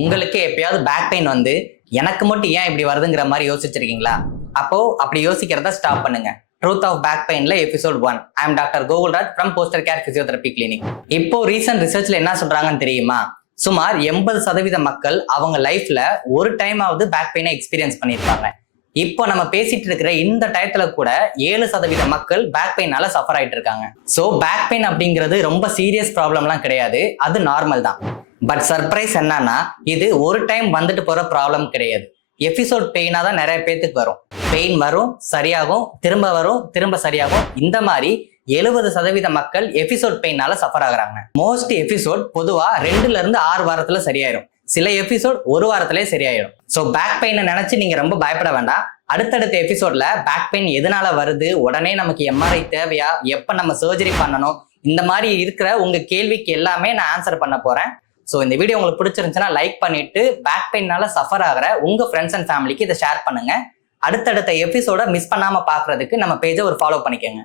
உங்களுக்கு எப்பயாவது back pain வந்து எனக்கு மட்டும் ஏன் இப்படி வருதுங்கிற மாதிரி யோசிச்சிருக்கீங்களா? அப்போ அப்படி யோசிக்கிறத ஸ்டாப் பண்ணுங்க. ட்ரூத் ஆஃப் பேக் பெயின்ல episode 1. I am doctor Gokulraj from posture care physiotherapy clinic. இப்போ ரீசன்ட் ரிசர்ச்ல என்ன சொல்றாங்கன்னு தெரியுமா? சுமார் 80% மக்கள் அவங்க லைஃப்ல ஒரு டைமாவது பேக் பெயினை எக்ஸ்பீரியன்ஸ் பண்ணியிருப்பாங்க. இப்போ நம்ம பேசிட்டு இருக்கிற இந்த டயத்துல கூட 7% மக்கள் பேக் பெயினால சஃபர் ஆயிட்டு இருக்காங்க. ஸோ பேக் பெயின் அப்படிங்கிறது ரொம்ப சீரியஸ் ப்ராப்ளம்லாம் கிடையாது, அது நார்மல் தான். பட் சர்ப்ரைஸ் என்னன்னா, இது ஒரு டைம் வந்துட்டு போற ப்ராப்ளம் கிடையாது. எபிசோட் பெயினா தான் நிறைய பேத்துக்கு வரும். பெயின் வரும், சரியாகும், திரும்ப வரும், திரும்ப சரியாகும். இந்த மாதிரி 70% மக்கள் எபிசோட் பெயினால சஃபர் ஆகுறாங்க. மோஸ்ட் எபிசோட் பொதுவா 2ல இருந்து 6 வாரத்துல சரியாயிரும். சில எபிசோட் ஒரு வாரத்திலே சரியாயிடும். ஸோ பேக் பெயினை நினைச்சு நீங்க ரொம்ப பயப்பட வேண்டாம். அடுத்தடுத்த எபிசோட்ல பேக் பெயின் எதனால வருது, உடனே நமக்கு எம்ஆர்ஐ தேவையா, எப்ப நம்ம சர்ஜரி பண்ணணும், இந்த மாதிரி இருக்கிற உங்க கேள்விக்கு எல்லாமே நான் ஆன்சர் பண்ண போறேன். ஸோ இந்த வீடியோ உங்களுக்கு பிடிச்சிருந்துச்சுன்னா லைக் பண்ணிட்டு பேக் பெயினால சஃபர் ஆகிற உங்க ஃப்ரெண்ட்ஸ் அண்ட் ஃபேமிலிக்கு இதை ஷேர் பண்ணுங்க. அடுத்தடுத்த எபிசோட மிஸ் பண்ணாம பாக்குறதுக்கு நம்ம பேஜை ஒரு ஃபாலோ பண்ணிக்கோங்க.